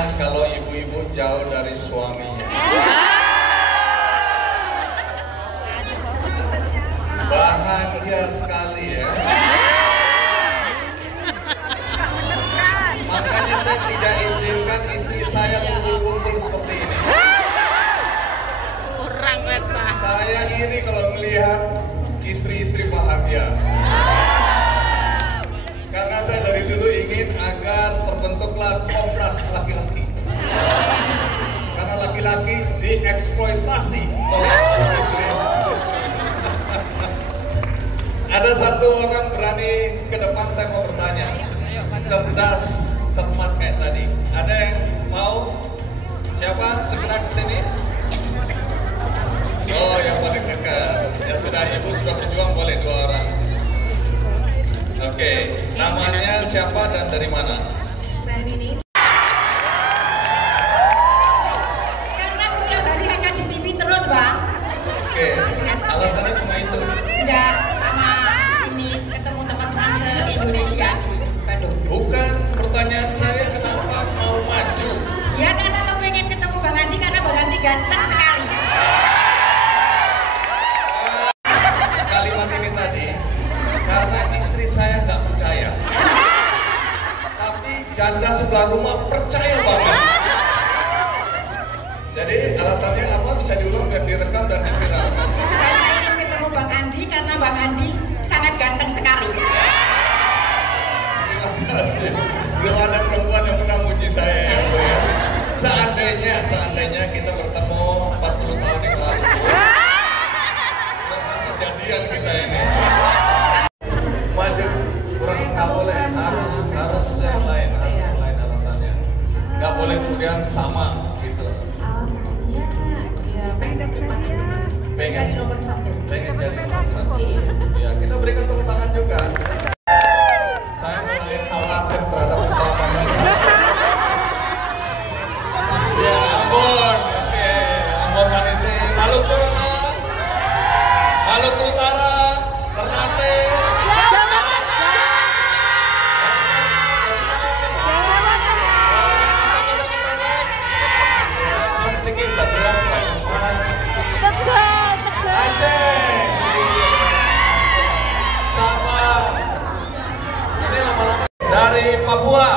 Bagaimana kalau ibu-ibu jauh dari suaminya? Bahagia sekali ya. Makanya saya tidak izinkan istri saya kumpul-kumpul seperti ini. Saya iri kalau melihat istri-istri bahagia. Karena saya dari dulu ingin agar terbentuklah Komnas laki-laki. Karena laki-laki dieksploitasi oleh istri. Ada satu orang berani ke depan, saya mau bertanya. Cerdas, cermat kayak tadi. Ada yang mau? Siapa? Segera ke sini. Oh, yang paling dekat. Ya sudah, ibu sudah berjuang, boleh 2 orang. Oke, namanya siapa dan dari mana? Saya Nini. Karena setiap hari hanya di TV terus, Bang. Oke, alasannya cuma itu? Enggak, sama ini ketemu teman-teman se-Indonesia di Bandung. Bukan, pertanyaan saya kenapa mau maju? Ya karena kepengen ketemu Bang Andi karena Bang Andi ganteng sekali. Kalimat ini tadi, karena istri saya nggak percaya. Tapi janda sebelah rumah percaya banget. Jadi alasannya apa? Bisa diulang biar direkam dan diviralkan. Saya ingin ketemu Bang Andi karena Bang Andi sangat ganteng sekali. Terima kasih. Belum ada perempuan yang pernah muji saya ya, Bu, ya. Seandainya kita bertemu 40 tahun yang lalu, belum masih jadian kita ini. Maju, kurang nggak boleh, harus yang lain alasannya. Nggak boleh kemudian sama gitu. Pengen jadi nomor 1. Ya, kita berikan tepuk tangan juga. Saya mulai khawatir terhadap keselamatan saya. Ya Ambon, oke, Ambon Manisi, Maluku Utara, Ternate, Aceh, Sabah, ini lama-lama dari Papua,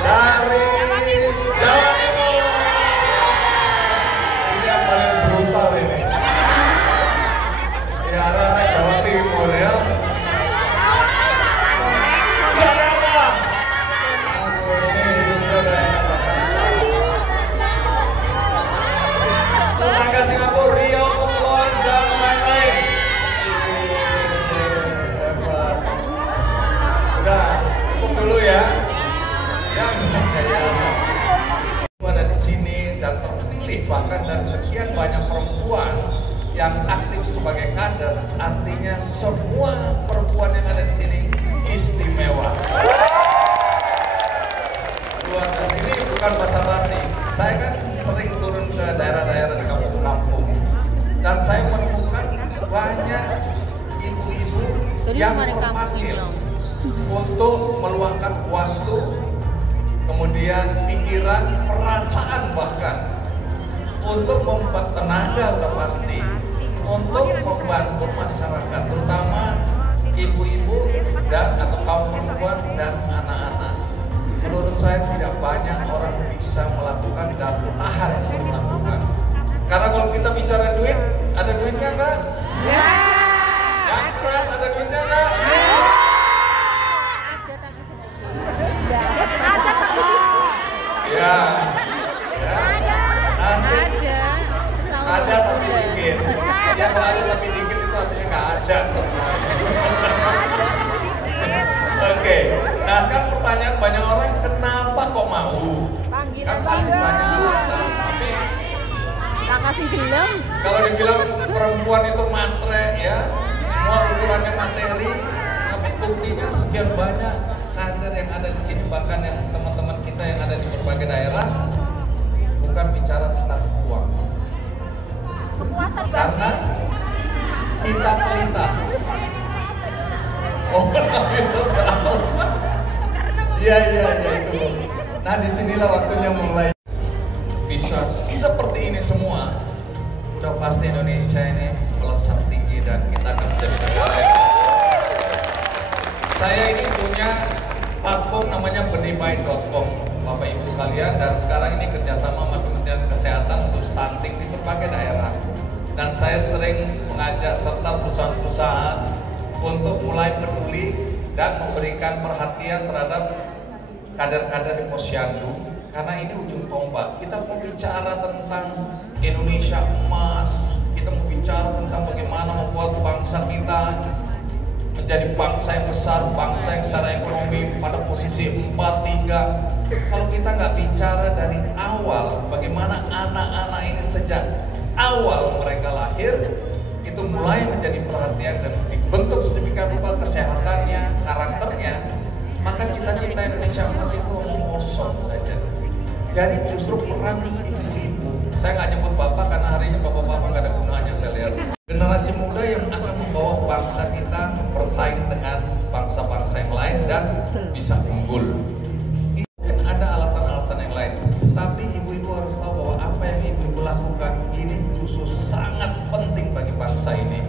dari Jawa Timur, ini yang paling brutal ini. Ya, anak Jawa Timur ya. Jakarta. Ini hidupnya udah enak banget. Tetangga Singapura, Riau, Kepulauan dan lain-lain. Hebat. Udah, cukup dulu ya. Yang ada di sini dan terpilih bahkan dari sekian banyak perempuan yang aktif sebagai kader, artinya semua perempuan yang ada di sini istimewa. Luar dari ini bukan basa-basi. Saya kan sering turun ke daerah-daerah di kampung-kampung dan saya menemukan banyak ibu-ibu yang terpanggil untuk meluangkan waktu, kemudian pikiran, perasaan bahkan untuk membuat tenaga udah pasti untuk membantu masyarakat, terutama ibu-ibu dan atau kaum perempuan dan anak-anak. Menurut saya tidak banyak orang bisa melakukan dan tahan untuk melakukan. Karena kalau kita bicara duit, ada duitnya nggak? Ya. Yang keras ada duitnya nggak? Ya. Nanti ada tapi dikit. Ya kalau ada tapi dikit itu artinya nggak ada sebenarnya. Oke. Nah kan pertanyaan banyak orang, kenapa kok mau? Kan pasti banyak alasan. Tapi kalau dibilang perempuan itu matre ya, semua ukurannya materi. Tapi buktinya sekian banyak kader yang ada di sini, bahkan yang teman-teman kita yang ada di berbagai daerah, bukan bicara tentang uang. Karena kita pelintah. Oh, Iya itu. Nah disinilah waktunya mulai bisa seperti ini semua. Udah pasti Indonesia ini melesat tinggi dan kita akan menjadi negara yang saya ini punya platform namanya benihbaik.com Bapak Ibu sekalian, dan sekarang ini kerjasama sama Kementerian Kesehatan untuk stunting di berbagai daerah, dan saya sering mengajak serta perusahaan-perusahaan untuk mulai peduli dan memberikan perhatian terhadap kader-kader di posyandu, karena ini ujung tombak. Kita mau bicara tentang Indonesia emas, kita mau bicara tentang bagaimana membuat bangsa kita menjadi bangsa yang besar, bangsa yang secara ekonomi pada posisi 4-3. Kalau kita nggak bicara dari awal, bagaimana anak-anak ini sejak awal mereka lahir itu mulai menjadi perhatian dan dibentuk sedemikian rupa kesehatannya, karakternya, maka cita-cita Indonesia emas itu kosong saja. Jadi justru peran ibu-ibu, saya nggak nyebut bapak karena hari ini bapak-bapak nggak ada gunanya saya lihat. Generasi muda yang akan membawa bangsa kita bersaing dengan bangsa-bangsa yang lain dan bisa unggul. Mungkin ada alasan-alasan yang lain, tapi ibu-ibu harus tahu bahwa apa yang ibu-ibu lakukan ini justru sangat penting bagi bangsa ini.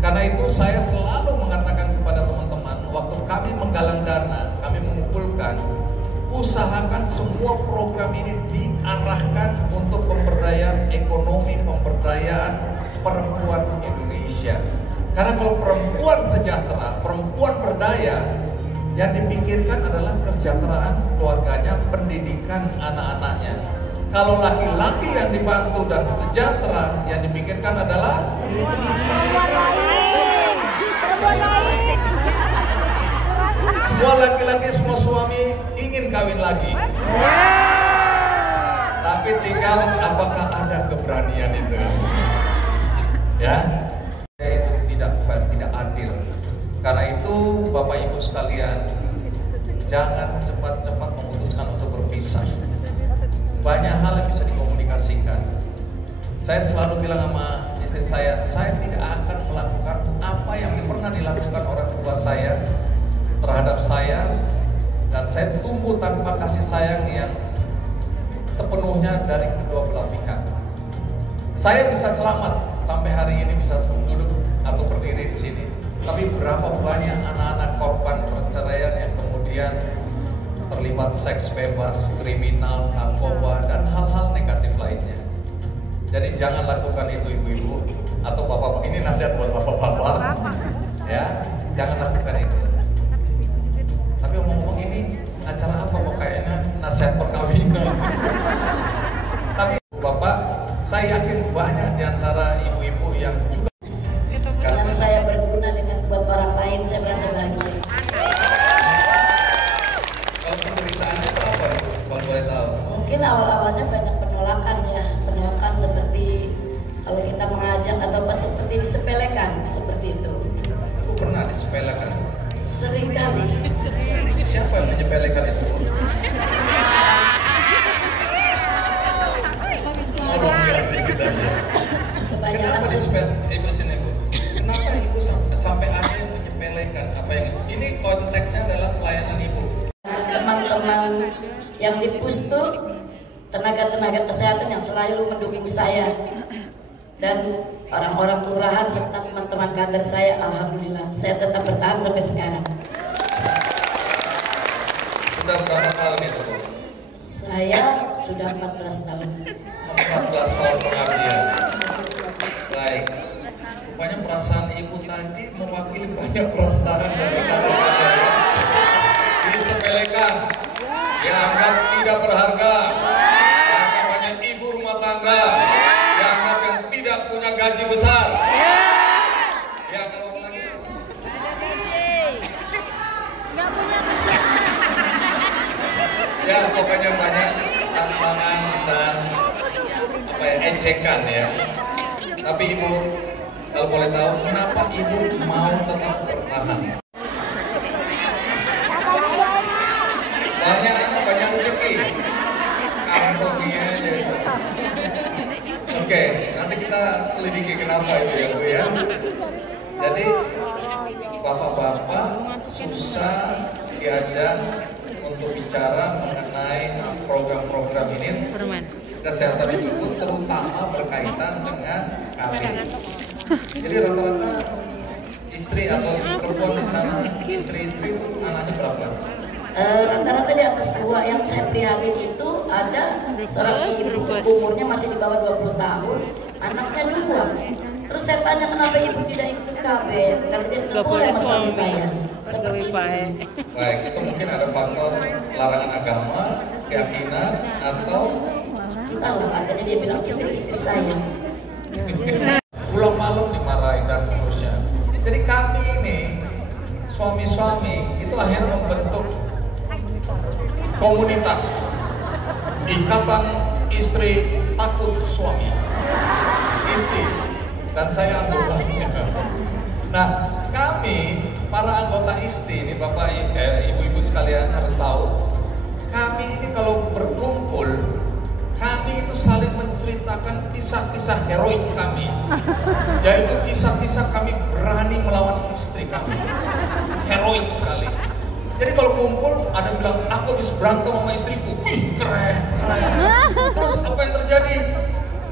Karena itu saya selalu mengatakan kepada teman-teman, waktu kami menggalang dana, kami mengumpulkan, usahakan semua program ini diarahkan untuk pemberdayaan ekonomi, pemberdayaan perempuan Indonesia. Karena kalau perempuan sejahtera, perempuan berdaya, yang dipikirkan adalah kesejahteraan keluarganya, pendidikan anak-anaknya. Kalau laki-laki yang dibantu dan sejahtera, yang dipikirkan adalah semua laki-laki, semua suami ingin kawin lagi. Tapi tinggal apakah ada keberanian itu. Ya, itu tidak fair, tidak adil. Karena itu Bapak Ibu sekalian, jangan cepat-cepat memutuskan untuk berpisah. Banyak hal yang bisa dikomunikasikan. Saya selalu bilang sama istri saya tidak akan melakukan apa yang pernah dilakukan orang tua saya terhadap saya, dan saya tumbuh tanpa kasih sayang yang sepenuhnya dari kedua belah pihak. Saya bisa selamat sampai hari ini bisa duduk atau berdiri di sini. Tapi berapa banyak anak-anak korban perceraian yang kemudian terlibat seks bebas, kriminal, narkoba, dan hal-hal negatif lainnya. Jadi jangan lakukan itu ibu-ibu atau bapak-bapak. Ini nasihat buat bapak-bapak. Ya, jangan lakukan itu. Tapi ngomong-ngomong ini acara apa kok kayaknya nasihat perkawinan. Tapi bapak, saya yakin banyak di antara ibu-ibu yang juga yang saya berguna dengan buat orang lain, saya merasa bahagia. Kalau penderitaannya itu apa? Kalau boleh tahu? Mungkin awal-awalnya banyak penolakan ya, penolakan seperti kalau kita mengajak atau apa seperti disepelekan, seperti itu. Aku pernah disepelekan. Sering kali. Siapa yang menyepelekan itu? Longgar dikit aja. Kenapa ibu sini bu? Kenapa ibu sampai ada yang menyepelekan? Apa yang ini konteksnya adalah pelayanan ibu. Teman-teman yang di Pustu, tenaga-tenaga kesehatan yang selalu mendukung saya, dan orang-orang kelurahan serta teman-teman kader saya, alhamdulillah saya tetap bertahan sampai sekarang. Sudah berapa tahun itu bu? Saya sudah 14 tahun. 14 tahun pengabdian. Baik. Rupanya perasaan ibu tadi mewakili banyak perasaan dari kader-kader ya. Disepelekan, dianggap tidak berharga, dianggap hanya ibu rumah tangga, dianggap yang tidak punya gaji besar. Dianggap apa lagi? Nggak punya. Ya pokoknya banyak tantangan dan ejekan ya. Tapi ibu, kalau boleh tahu kenapa ibu mau tetap bertahan? Banyak anak, banyak rezeki. Kantongnya aja. Oke, nanti kita selidiki kenapa itu ya bu ya. Jadi bapak-bapak susah diajak untuk untuk bicara mengenai program-program ini kesehatan ibu terutama berkaitan dengan KB. Jadi rata-rata istri atau perempuan di sana, istri-istri itu anaknya berapa? Rata-rata di atas 2. Yang saya prihatin itu ada seorang ibu umurnya masih di bawah 20 tahun, anaknya 2. Terus saya tanya kenapa ibu tidak ikut KB, karena dia nggak boleh sama suami saya. Seperti itu. Baik, itu mungkin ada faktor larangan agama, keyakinan, atau entahlah, makanya dia bilang istri-istri saya. pulang malam dimarahin dan seterusnya. Jadi kami ini suami-suami itu akhirnya membentuk komunitas Ikatan Istri Takut Suami Istri, dan saya anggotanya. Nah, kami para anggota ISTI ini Bapak Ibu-ibu sekalian harus tahu, kami ini kalau berkumpul, kami itu saling menceritakan kisah-kisah heroik kami, yaitu kisah-kisah kami berani melawan istri kami, heroik sekali. Jadi kalau kumpul ada yang bilang aku habis berantem sama istriku, wih keren. Terus apa yang terjadi?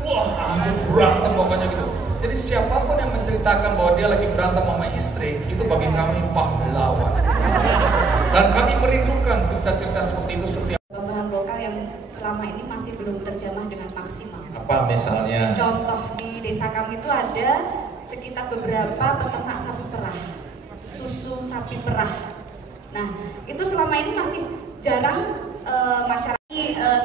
Wah aku berantem pokoknya gitu. Jadi siapapun yang menceritakan bahwa dia lagi berantem sama istri, itu bagi kami pahlawan. Dan kami merindukan cerita-cerita seperti itu setiap. Bahan lokal yang selama ini masih belum terjamah dengan maksimal. Apa misalnya? Contoh di desa kami itu ada sekitar beberapa peternak sapi perah, susu sapi perah. Nah, itu selama ini masih jarang masyarakat.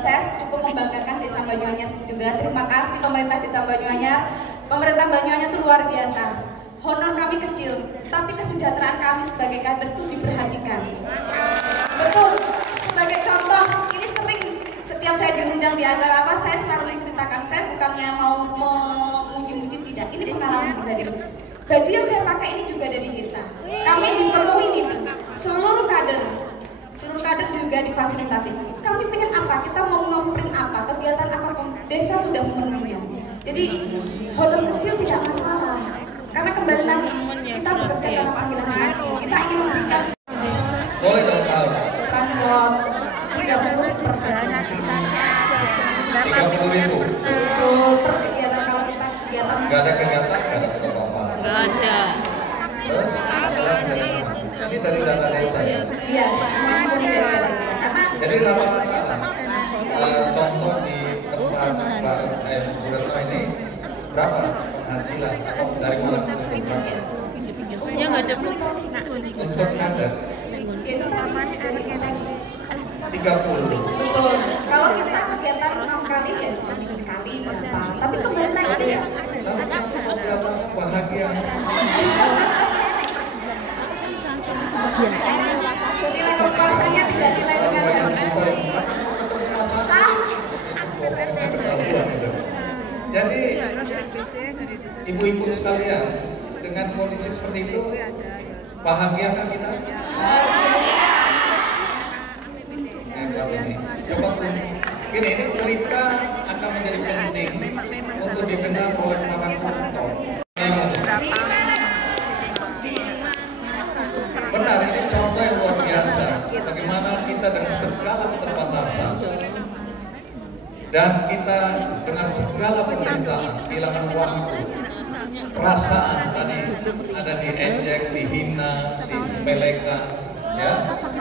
Saya cukup membanggakan Desa Banyuanyar juga. Terima kasih pemerintah Desa Banyuanyar. Pemerintah Banyuanyar itu luar biasa. Honor kami kecil, tapi kesejahteraan kami sebagai kader itu diperhatikan. Betul. Sebagai contoh, ini sering setiap saya diundang di acara apa, saya selalu menceritakan. Saya bukannya mau memuji-muji, tidak. Ini pengalaman pribadi. Baju yang saya pakai ini juga dari desa. Kami diperluin itu. Seluruh kader juga difasilitasi. Kami pengen apa? Kita mau nge-print apa? Kegiatan apapun, desa sudah memenuhinya. Jadi honor kecil tidak masalah. Karena kembali lagi kita bekerja dalam panggilan hati. Kita ingin memberikan. Boleh dong tahu. Transport 30 per kegiatan. 30.000. Betul, per kegiatan. Kalau kita kegiatan Gak ada kegiatan, gak ada apa-apa. Gak ada. Terus ini dari dana desa ya. iya, semua dari dana desa. Karena Jadi rata-rata contoh di tempat Barat Bu Retno ini berapa penghasilan atau dari mana pun itu berapa? Ya nggak ada Untuk kader itu tadi dari itu tadi. 30. Betul. Kalau kita kegiatan 6 kali ya dikali berapa? Tapi kembali lagi ya. Lalu kenapa kelihatannya bahagia? Nilai kepuasannya tidak nilai dengan ketemu masalah itu ketahuan itu. Jadi ibu-ibu sekalian, dengan kondisi seperti itu bahagiakah kita? Ini coba ini cerita akan menjadi penting untuk didengar oleh para penonton. Benar, ini contoh yang luar biasa bagaimana kita dengan segala keterbatasan dan kita dengan segala penderitaan, kehilangan waktu, perasaan tadi ada diejek, dihina, disepelekan, ya,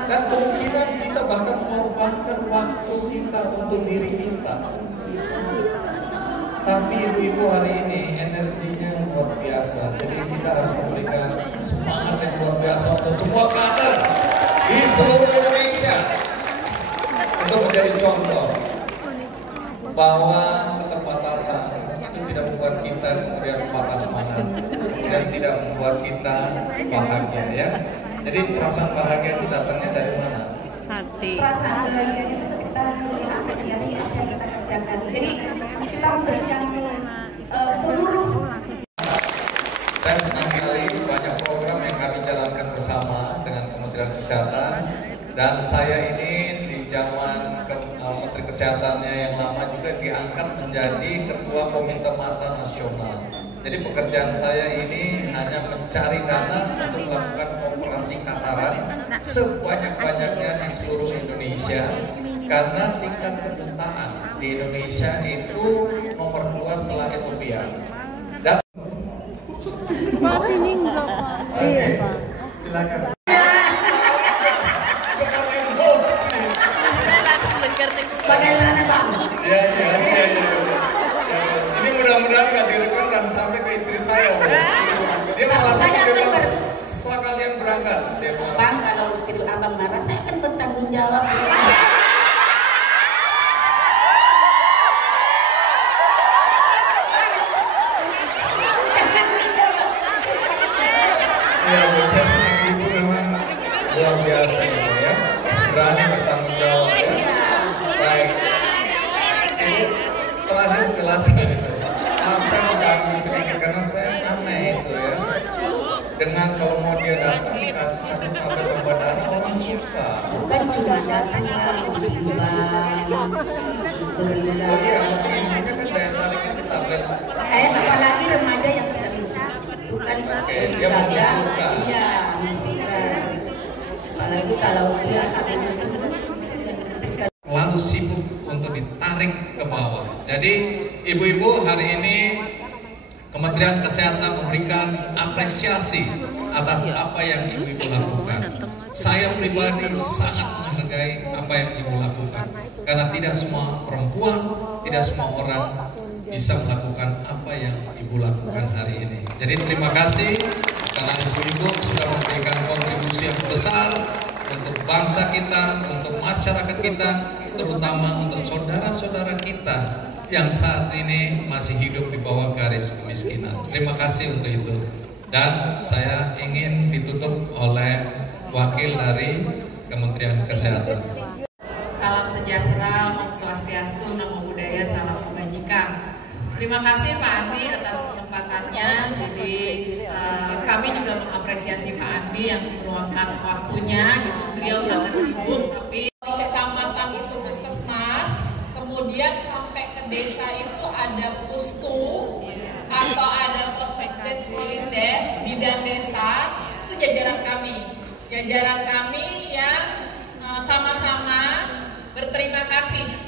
dan kemungkinan kita bahkan mengorbankan waktu kita untuk diri kita. Tapi ibu-ibu hari ini energinya luar biasa, jadi kita harus memberikan semangat yang luar biasa untuk semua kader di seluruh Indonesia untuk menjadi contoh bahwa keterbatasan itu tidak membuat kita kemudian patah semangat dan tidak membuat kita bahagia, ya. Jadi perasaan bahagia itu datangnya dari mana? hati. Perasaan bahagia itu ketika diapresiasi apa yang kita kerjakan. Jadi kita memberikan seluruh. Saya senang sekali banyak program yang kami jalankan bersama dengan Kementerian Kesehatan, dan saya ini di zaman Menteri Kesehatannya yang lama juga diangkat menjadi Ketua Komite Mata Nasional. Jadi pekerjaan saya ini hanya mencari dana untuk melakukan operasi katarak sebanyak-banyaknya di seluruh Indonesia. Indonesia karena tingkat kedutaan di Indonesia itu nomor 2 setelah Ethiopia. Dan Pak, ini enggak, Pak. oke, silakan. Bagaimana Bang? Ya. Ini mudah-mudahan nggak direkam dan sampai ke istri saya. Dia malah setelah kalian berangkat. Dia bilang, Bang, kalau istri abang marah, saya akan bertanggung jawab. ya, saya senang ibu memang luar biasa gitu ya, berani bertanggung jawab ya. Baik, ibu terakhir jelasin. Maaf saya mengganggu sedikit karena saya aneh itu ya. Dengan kalau mau dia datang dikasih satu tablet obat darah orang suka. Bukan cuma datang Bang, ditimbang. Oh iya, tapi intinya kan daya tariknya di tablet. Apalagi remaja yang sudah menginfeksi itu kan dia mau membuka. Iya, membuka. Apalagi kalau dia Lalu sibuk untuk ditarik ke bawah. Jadi ibu-ibu hari ini Kementerian Kesehatan memberikan apresiasi atas apa yang ibu-ibu lakukan. Saya pribadi sangat menghargai apa yang ibu lakukan karena tidak semua perempuan, tidak semua orang bisa melakukan apa yang ibu lakukan hari ini. Jadi terima kasih karena ibu-ibu sudah memberikan kontribusi yang besar untuk bangsa kita, untuk masyarakat kita, terutama untuk saudara-saudara kita yang saat ini masih hidup di bawah garis kemiskinan. Terima kasih untuk itu. Dan saya ingin ditutup oleh wakil dari Kementerian Kesehatan. Salam sejahtera, Om Swastiastu, Namo Buddhaya, Salam Kebajikan. Terima kasih Pak Andi atas kesempatannya. Jadi kami juga mengapresiasi Pak Andi yang meluangkan waktunya. Gitu. Beliau sangat sibuk, tapi di kecamatan itu puskesmas, kemudian sampai ke desa itu ada pustu atau ada poskesdes, polindes, bidan desa, itu jajaran kami yang sama-sama berterima kasih